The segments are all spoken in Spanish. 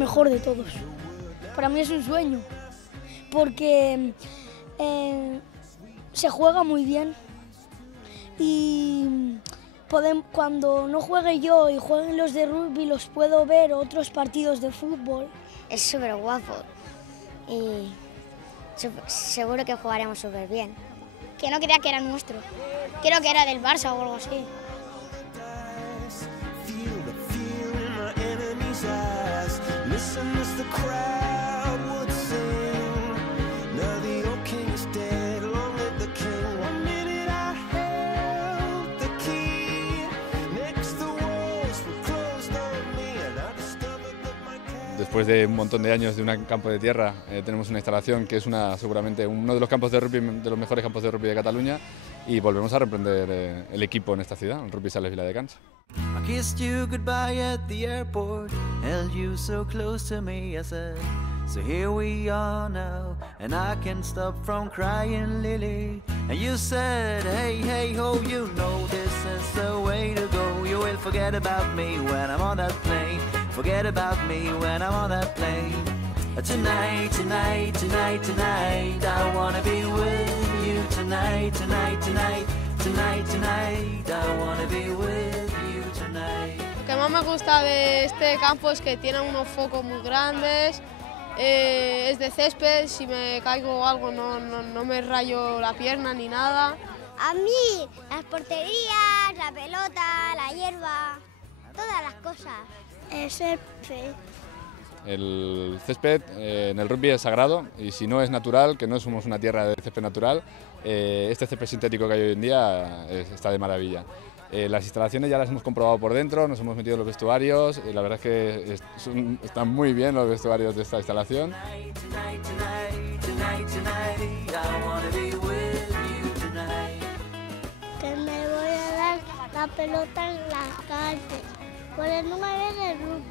mejor de todos. Para mí es un sueño, porque se juega muy bien y cuando no juegue yo y jueguen los de rugby los puedo ver otros partidos de fútbol. Es súper guapo y seguro que jugaremos súper bien. Que no creía que era nuestro, creo que era del Barça o algo así. Después de un montón de años de un campo de tierra, tenemos una instalación que es seguramente uno de los campos de rugby, de los mejores campos de rugby de Cataluña, y volvemos a reprender el equipo en esta ciudad, el Rugby Sales Viladecans. I kissed you goodbye at the airport, held you so close to me, I said, so here we are now, and I can't stop from crying, Lily. And you said, hey, hey, ho, you know this is the way to go. You will forget about me when I'm on that plane, forget about me when I'm on that plane. Tonight, tonight, tonight, tonight, I wanna be with you tonight, tonight, tonight, tonight, tonight, I wanna be with you tonight. Lo que más me gusta de este campo es que tiene unos focos muy grandes, es de césped, si me caigo o algo no me rayo la pierna ni nada. A mí, las porterías, la pelota, la hierba, todas las cosas. El césped. El césped en el rugby es sagrado y si no es natural, que no somos una tierra de césped natural, este césped sintético que hay hoy en día está de maravilla. Las instalaciones ya las hemos comprobado por dentro, nos hemos metido en los vestuarios y la verdad es que están muy bien los vestuarios de esta instalación. Que me voy a dar la pelota en la calle, porque no me ven el rugby.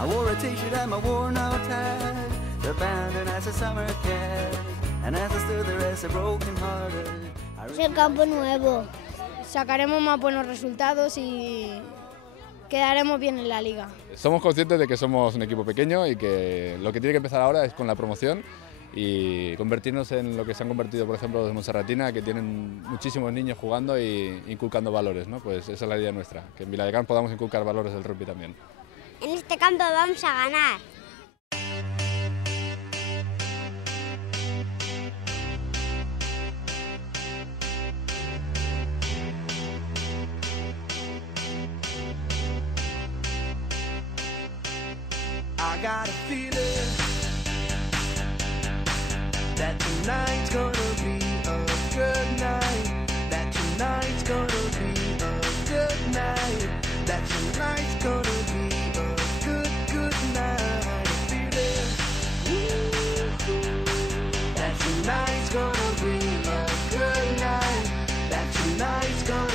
I wore a t-shirt and my worn-out tag, abandoned as a summer cat, and as I stood there as a broken-hearted. Es el campo nuevo. Sacaremos más buenos resultados y quedaremos bien en la liga. Somos conscientes de que somos un equipo pequeño y que lo que tiene que empezar ahora es con la promoción y convertirnos en lo que se han convertido, por ejemplo, los de Montserratina, que tienen muchísimos niños jugando y inculcando valores, ¿no? Pues esa es la idea nuestra, que en Viladecans podamos inculcar valores del rugby también. En este campo vamos a ganar. I got a feeling that tonight's gonna be a good night, that tonight's gonna be a good night, that tonight's gonna be a good night. Feeling, that tonight's gonna be a good night, that tonight's gonna